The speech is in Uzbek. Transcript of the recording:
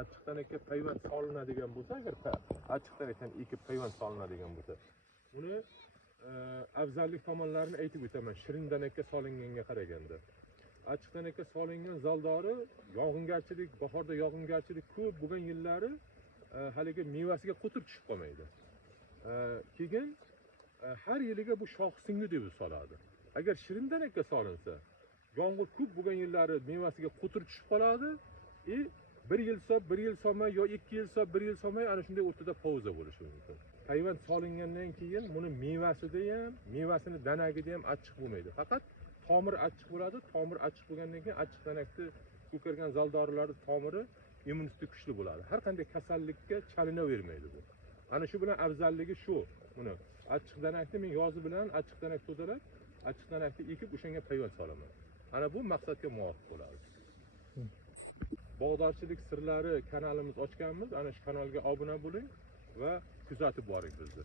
achchiqdan aka payvand solinadigan bo'lsa, agar achchiqdan ekan ekib payvand solinadigan bo'lsa, uni afzallik tomonlarini aytib o'taman. Shirindan aka solinganga qaraganda. Achchiqdan aka solingan zaldori yog'ingarchilik, bahorda yog'ingarchilik ko'p bo'lgan yillari haligi mevasiga qutur tushib qolmaydi. Keyin har yiliga bu shox singi deb soladi. Agar shirindan aka solinsa, yomg'ir ko'p bo'lgan yillari mevasiga qutur tushib qoladi. Bir yil solib, bir yil solmay yo 2 yil solib, 1 yil solmay ana shunday o'rtada pauza bo'lishi mumkin. Payvand solingandan keyin buni mevasida ham, mevasini danagida ham achchiq bo'lmaydi. Faqat tomir achchiq bo'ladi. Tomir achchiq bo'lgandan keyin achchiqdanakni ko'kargan zaldorilar tomiri immunitet kuchli bo'ladi. Har qanday kasallikka chalinavermaydi bu. Ana shu bilan afzalligi shu. Buni achchiqdanakni men yozi bilan achchiqdanak tozalab, achchiqdanakni ekib o'shanga payvand solaman. Ana bu maqsadga muvofiq bo'ladi. Bog'dorchilik sirlari kanalimiz ochganmiz. Ana shu kanalga obuna bo'ling va kuzatib boring bizni.